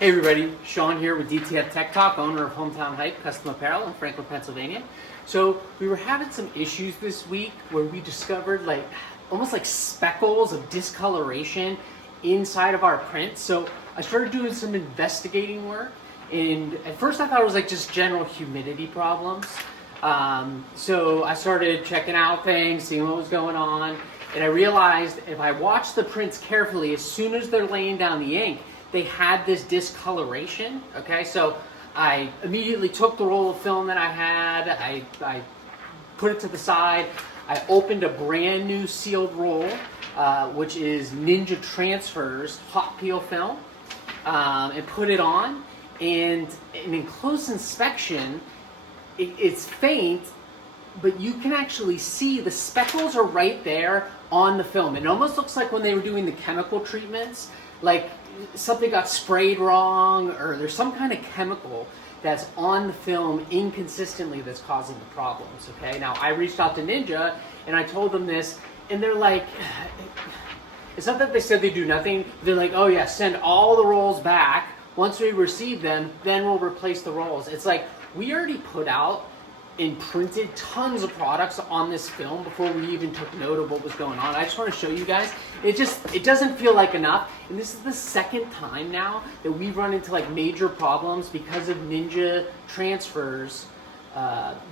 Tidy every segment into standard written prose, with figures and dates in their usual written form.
Hey everybody, Sean here with DTF Tech Talk, owner of Hometown Hype Custom Apparel in Franklin, Pennsylvania. So we were having some issues this week where we discovered almost like speckles of discoloration inside of our print. So I started doing some investigating work, and at first I thought it was just general humidity problems. So I started checking out things, seeing what was going on, and I realized if I watch the prints carefully, as soon as they're laying down the ink, they had this discoloration. Okay, so I immediately took the roll of film that I had, I put it to the side, I opened a brand new sealed roll, which is Ninja Transfer's hot peel film, and put it on, and in close inspection, it's faint, but you can actually see the speckles are right there on the film. It almost looks like when they were doing the chemical treatments, like something got sprayed wrong, or there's some kind of chemical that's on the film inconsistently that's causing the problems. Okay, now I reached out to Ninja and I told them this, and they're like, it's not that they said they do nothing, they're like, oh yeah, send all the rolls back. Once we receive them, then we'll replace the rolls. It's like, we already put out and printed tons of products on this film before we even took note of what was going on. I just want to show you guys, it doesn't feel like enough. And this is the second time now that we've run into major problems because of Ninja Transfer's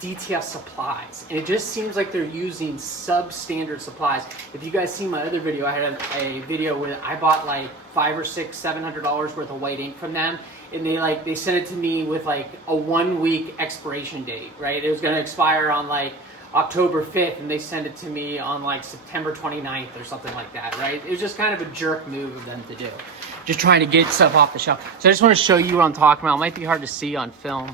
DTF supplies. And it just seems like they're using substandard supplies. If you guys see my other video, I had a video where I bought $500 or $700 worth of white ink from them, and they sent it to me with a 1 week expiration date, right? It was going to expire on October 5th, and they sent it to me on September 29th or something like that, right? It was just kind of a jerk move of them to do, just trying to get stuff off the shelf. So I just want to show you what I'm talking about. It might be hard to see on film,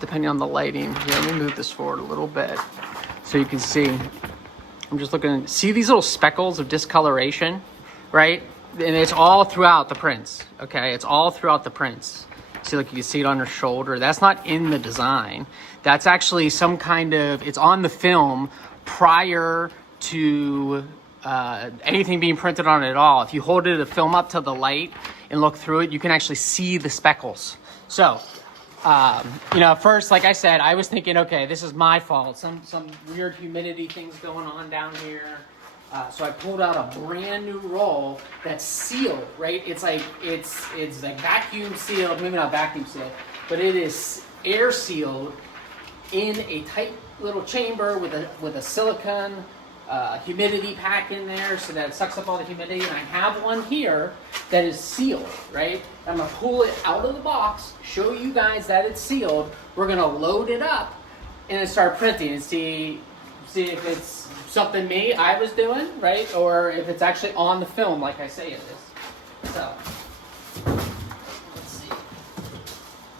depending on the lighting. Here, let me move this forward a little bit so you can see. I'm just looking, see these little speckles of discoloration, right? And it's all throughout the prints, okay? It's all throughout the prints. See, you can see it on her shoulder. That's not in the design. That's actually some kind of, it's on the film prior to anything being printed on it at all. If you hold the film up to the light and look through it, you can actually see the speckles. So, first, like I said, I was thinking, okay, this is my fault. Some weird humidity things going on down here. So I pulled out a brand new roll that's sealed, right? It's vacuum sealed, maybe not vacuum sealed, but it is air sealed in a tight little chamber with a silicone humidity pack in there so that it sucks up all the humidity. And I have one here that is sealed, right? I'm gonna pull it out of the box, show you guys that it's sealed. We're gonna load it up and then start printing and see if it's something I was doing, right? Or if it's actually on the film like I say it is. So, let's see.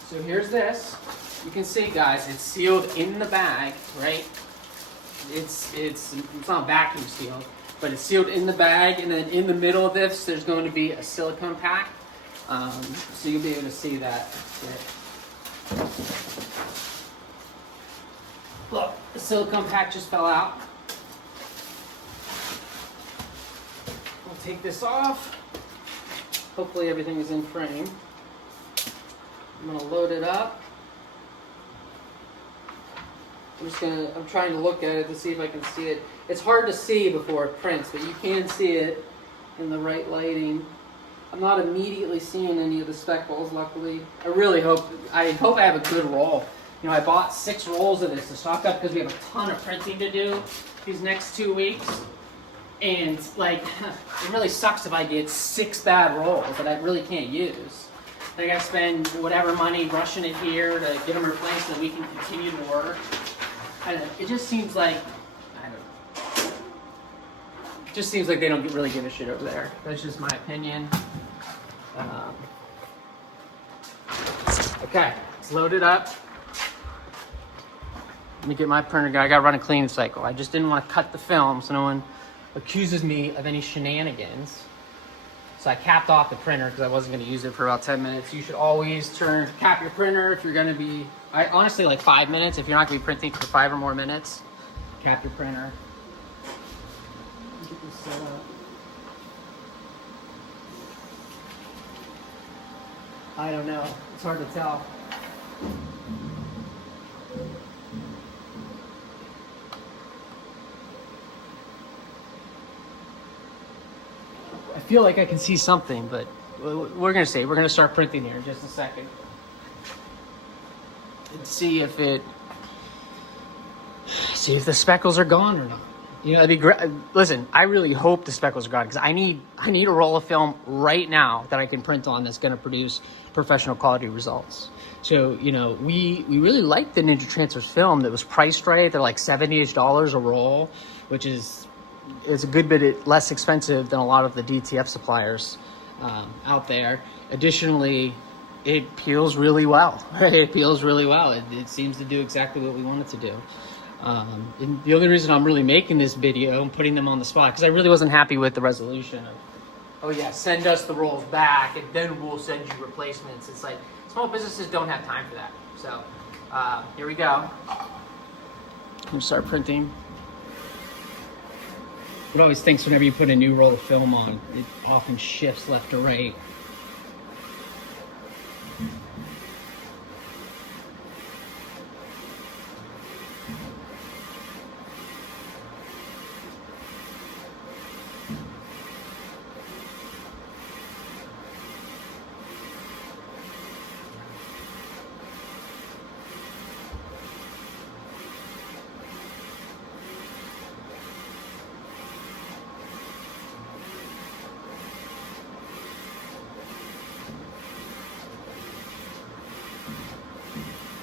So here's this. You can see, guys, it's sealed in the bag, right? It's not vacuum sealed, but it's sealed in the bag, and then in the middle of this, there's going to be a silicone pack. So you'll be able to see that. Look, the silicone pack just fell out. We'll take this off. Hopefully everything is in frame. I'm gonna load it up. I'm trying to look at it to see if I can see it. It's hard to see before it prints, but you can see it in the right lighting. I'm not immediately seeing any of the speckles, luckily. I hope I have a good roll. I bought 6 rolls of this to stock up because we have a ton of printing to do these next 2 weeks. And it really sucks if I get 6 bad rolls that I really can't use. I gotta spend whatever money rushing it here to get them replaced so that we can continue to work. It just seems like, it just seems like they don't really give a shit over there. That's just my opinion. Okay, let's load it up. Let me get my printer guy. I gotta run a cleaning cycle. I just didn't want to cut the film so no one accuses me of any shenanigans. So I capped off the printer because I wasn't going to use it for about 10 minutes. You should always cap your printer if you're going to be, honestly 5 minutes. If you're not going to be printing for 5 or more minutes, cap your printer. Get this set up. I don't know. It's hard to tell. I feel like I can see something, but we're gonna see. We're gonna start printing here in just a second and see if the speckles are gone or not. You know, that'd be great. Listen, I really hope the speckles are gone because I need a roll of film right now that I can print on that's going to produce professional quality results. So, you know, we really like the Ninja Transfers film that was priced right. They're like $70-ish a roll, which is a good bit less expensive than a lot of the DTF suppliers out there. Additionally, it peels really well. It peels really well. It seems to do exactly what we want it to do. And the only reason I'm really making this video and putting them on the spot, because I really wasn't happy with the resolution of, oh yeah, send us the rolls back and then we'll send you replacements. It's like, small businesses don't have time for that. So, here we go. I'm start printing. It always thinks whenever you put a new roll of film on, it often shifts left to right.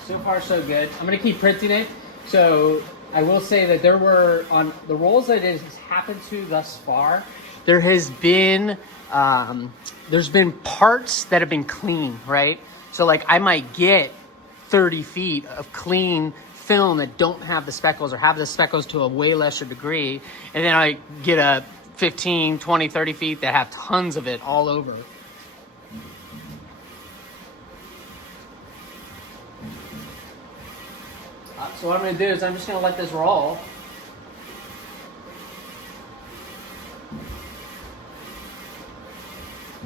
So far, so good. I'm going to keep printing it. So I will say that there were, on the rolls that it has happened to thus far, there has been, there's been parts that have been clean, right? So like I might get 30 feet of clean film that don't have the speckles or have the speckles to a way lesser degree. And then I get a 15, 20, 30 feet that have tons of it all over. So what I'm going to do is I'm just going to let this roll.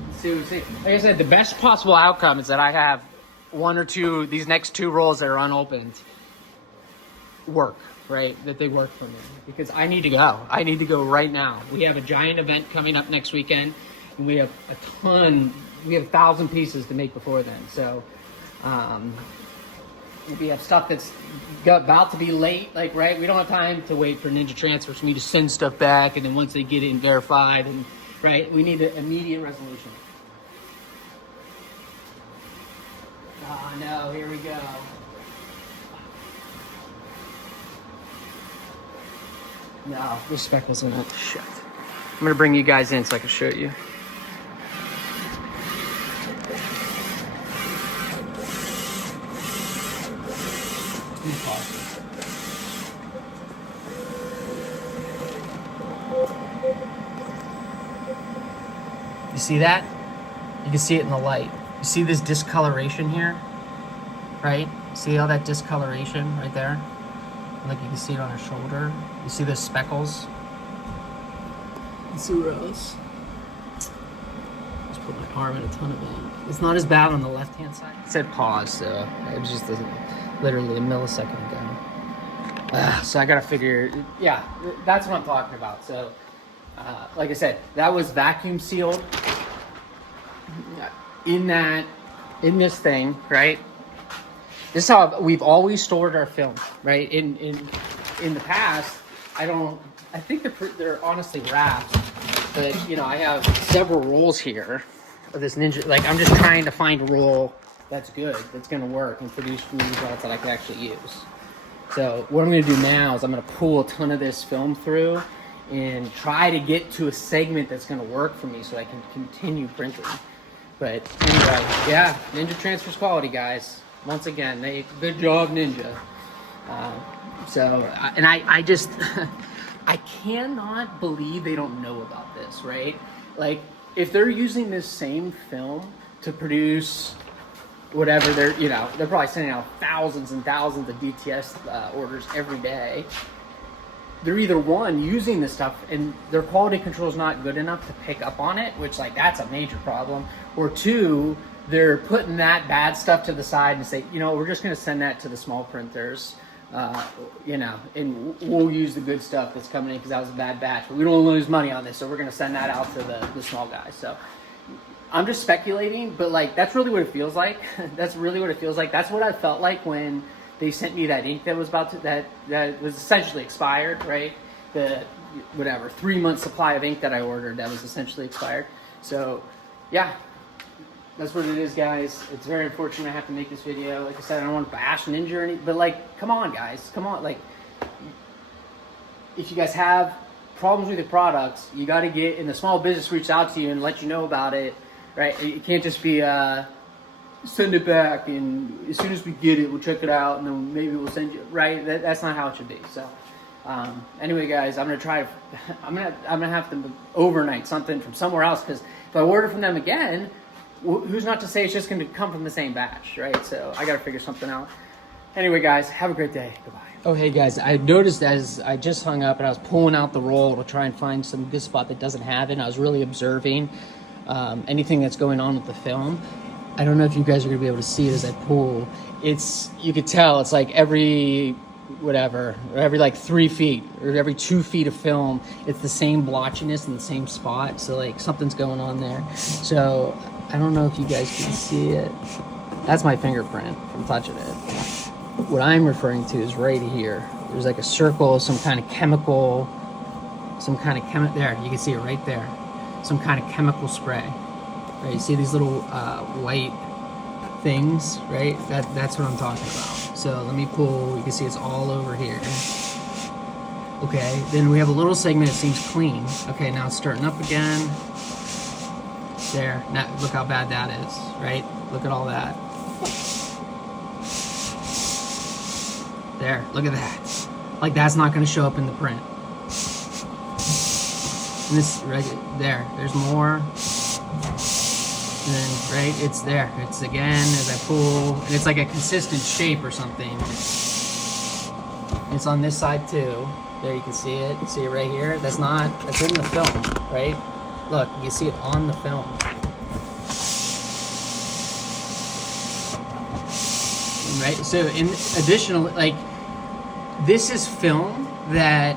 Let's see what we see. Like I said, the best possible outcome is that I have one or two, these next two rolls that are unopened work, right? That they work for me. Because I need to go. I need to go right now. We have a giant event coming up next weekend. And we have we have 1,000 pieces to make before then. So, we have stuff that's about to be late, like, right? We don't have time to wait for Ninja Transfers for me to send stuff back, and then once they get it verified, and right, we need an immediate resolution. Oh no, here we go. No, there's speckles in it. Shit. I'm gonna bring you guys in so I can show you. You see that? You can see it in the light. You see this discoloration here? Right? See all that discoloration right there? Like you can see it on her shoulder. You see those speckles? Let's see where else. Just put my arm in a ton of ink. It's not as bad on the left-hand side. It said pause, so it was just literally a millisecond ago. So I gotta figure, yeah, that's what I'm talking about. So, like I said, that was vacuum sealed in this thing, right? This is how we've always stored our film, right? In the past, I think they're honestly wrapped, but you know, I have several rolls here of this Ninja. Like I'm just trying to find a roll that's good, that's gonna work and produce results that I can actually use. So what I'm gonna do now is I'm gonna pull a ton of this film through and try to get to a segment that's gonna work for me so I can continue printing. But anyway, yeah, Ninja Transfers quality, guys. Once again, good job, Ninja. I just, I cannot believe they don't know about this, right? Like, if they're using this same film to produce whatever they're probably sending out thousands and thousands of DTS orders every day. They're either one, using this stuff and their quality control is not good enough to pick up on it, which like that's a major problem, or two, they're putting that bad stuff to the side and say, you know, we're just going to send that to the small printers, you know, and we'll use the good stuff that's coming in because that was a bad batch. But we don't lose money on this, so we're going to send that out to the small guys. So I'm just speculating, but like that's really what it feels like. That's really what it feels like. That's what I felt like when they sent me that ink that was about to that was essentially expired, right? The whatever 3-month supply of ink that I ordered that was essentially expired. So yeah, that's what it is, guys. It's very unfortunate I have to make this video. Like I said, I don't want to bash and injure any, but like, come on, guys, come on. Like, if you guys have problems with your products, you got to get in the small business reach out to you and let you know about it, right? It can't just be send it back and as soon as we get it, we'll check it out and then maybe we'll send you, right? That's not how it should be. So anyway, guys, I'm gonna have to overnight something from somewhere else, because if I order from them again, who's not to say it's just going to come from the same batch, right? So I got to figure something out. Anyway, guys, have a great day. Goodbye. Oh, hey, guys, I noticed as I just hung up and I was pulling out the roll to try and find some good spot that doesn't have it, and I was really observing anything that's going on with the film. I don't know if you guys are going to be able to see it as I pull. You could tell it's like every like 3 feet or every 2 feet of film, it's the same blotchiness in the same spot. So like something's going on there. So I don't know if you guys can see it. That's my fingerprint from touching it. What I'm referring to is right here. There's like a circle, some kind of chemical, there, you can see it right there. Some kind of chemical spray. Right, you see these little white things, right? That's what I'm talking about. So let me pull, you can see it's all over here. Okay, then we have a little segment that seems clean. Okay, now it's starting up again. There, now look how bad that is, right? Look at all that. There, look at that. Like that's not gonna show up in the print. And this, right there's more. And then, right, it's there. It's again as I pull, and it's like a consistent shape or something. It's on this side too. There, you can see it. You see it right here. That's in the film, right? Look, you can see it on the film. Right. So, in additional, like, this is film that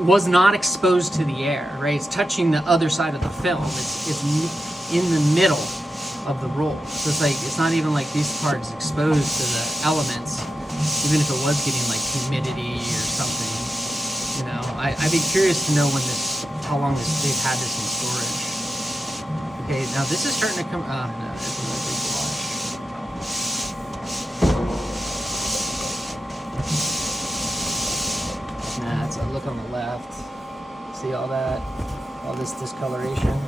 was not exposed to the air, right? It's touching the other side of the film. It's in the middle of the roll. So it's like, it's not even like this part is exposed to the elements, even if it was getting like humidity or something, you know. I'd be curious to know how long they've had this in storage. Okay, now this is starting to come, no, it's a big wash. Nah, that's a look on the left. See all that? All this discoloration.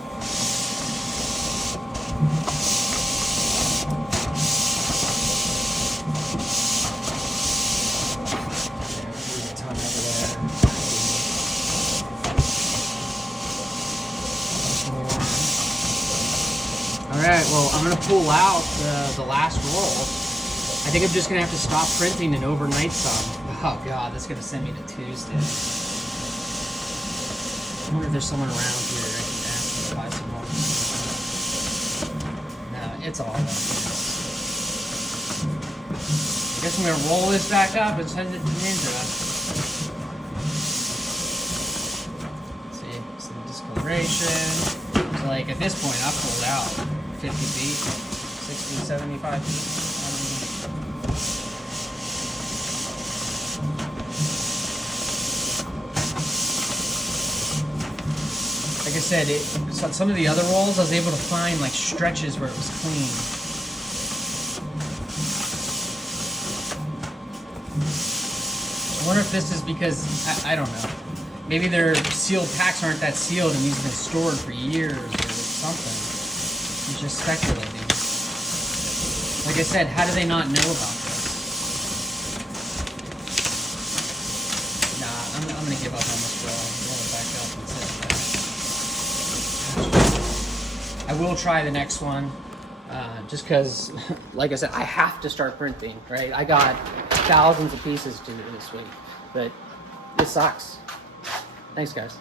Alright, well, I'm going to pull out the last roll. I think I'm just going to have to stop printing and overnight some. Oh god, that's going to send me to Tuesday. I wonder if there's someone around here I can ask to buy some more. No, it's all done. I guess I'm going to roll this back up and send it to Ninja. See the discoloration. So like at this point, I've pulled out 50 feet, 60, 75 feet. Like I said, some of the other rolls I was able to find like stretches where it was clean. I wonder if this is because, I don't know. Maybe their sealed packs aren't that sealed and these have been stored for years or something. I'm just speculating. Like I said, how do they not know about this? Nah, I'm gonna give up on this roll. Roll it back up and set it back. I will try the next one, just because, like I said, I have to start printing, right? I got thousands of pieces to do this week, but it sucks. Thanks, guys.